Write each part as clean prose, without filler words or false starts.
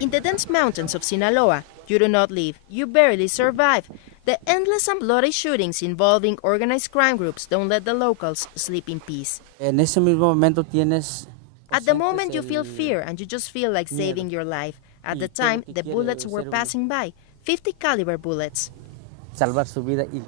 In the dense mountains of Sinaloa, you do not live, you barely survive. The endless and bloody shootings involving organized crime groups don't let the locals sleep in peace. En ese mismo momento tienes. At the moment you feel fear and you just feel like saving your life. At the time, the bullets were passing by, 50 caliber bullets. Salvar su vida y.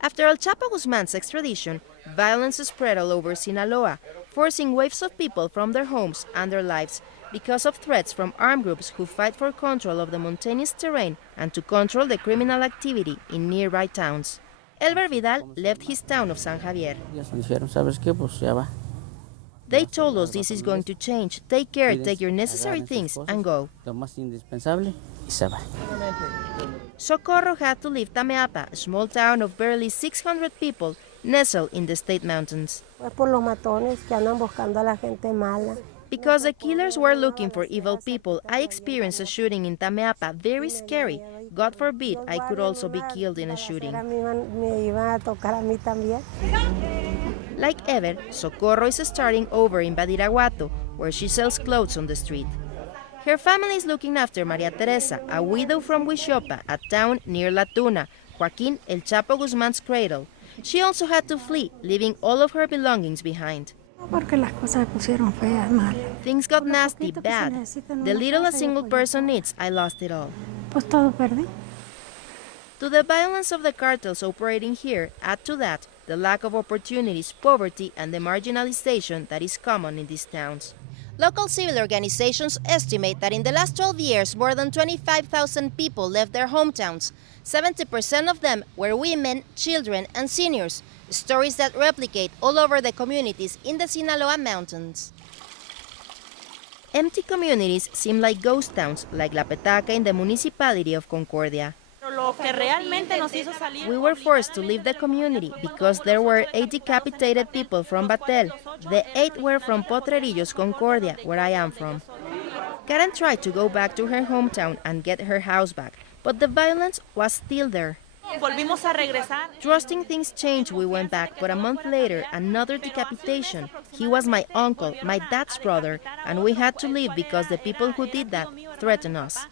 After El Chapo Guzman's extradition, violence spread all over Sinaloa, forcing waves of people from their homes and their lives because of threats from armed groups who fight for control of the mountainous terrain and to control the criminal activity in nearby towns. Elber Vidal left his town of San Javier. Dijeron, ¿sabes qué? Pues ya va. They told us this is going to change. Take care, take your necessary things, and go. Lo más indispensable y se va. Socorro had to leave Tameapa, a small town of barely 600 people, nestled in the state mountains. Por los matones que andan buscando a la gente mala. Because the killers were looking for evil people, I experienced a shooting in Tameapa, very scary. God forbid I could also be killed in a shooting. Like Ever, Socorro is starting over in Badiraguato, where she sells clothes on the street. Her family is looking after Maria Teresa, a widow from Huixopa, a town near La Tuna, Joaquín El Chapo Guzmán's cradle. She also had to flee, leaving all of her belongings behind. Things got nasty, bad. The little a single person needs, I lost it all. To the violence of the cartels operating here, add to that the lack of opportunities, poverty, and the marginalization that is common in these towns. Local civil organizations estimate that in the last 12 years, more than 25,000 people left their hometowns. 70% of them were women, children, and seniors, stories that replicate all over the communities in the Sinaloa mountains. Empty communities seem like ghost towns, like La Petaca in the municipality of Concordia. We were forced to leave the community because there were 8 decapitated people from Batel. The 8 were from Potrerillos, Concordia, where I am from. Karen tried to go back to her hometown and get her house back, but the violence was still there. Trusting things changed, we went back, but a month later, another decapitation. He was my uncle, my dad's brother, and we had to leave because the people who did that threatened us.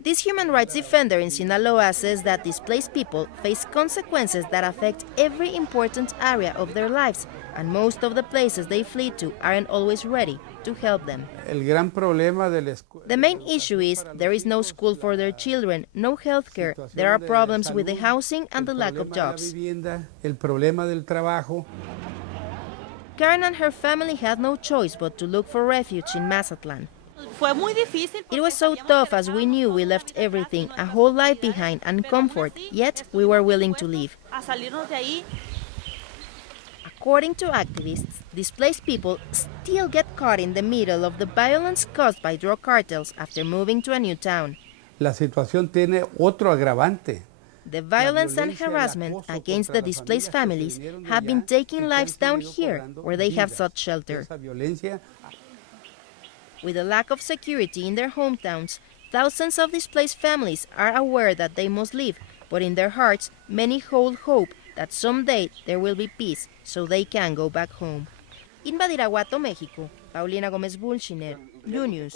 This human rights defender in Sinaloa says that displaced people face consequences that affect every important area of their lives, and most of the places they flee to aren't always ready to help them. The main issue is there is no school for their children, no health care, there are problems with the housing and the lack of jobs. Karen and her family had no choice but to look for refuge in Mazatlan. It was so tough as we knew we left everything, a whole life behind and comfort, yet we were willing to leave. According to activists, displaced people still get caught in the middle of the violence caused by drug cartels after moving to a new town. La situación tiene otro agravante. The violence and harassment against the displaced families have been taking lives down here, where they have sought shelter. With a lack of security in their hometowns, thousands of displaced families are aware that they must leave, but in their hearts, many hold hope that someday there will be peace, so they can go back home. In Badiraguato, Mexico, Paulina Gómez Bulchiner, News.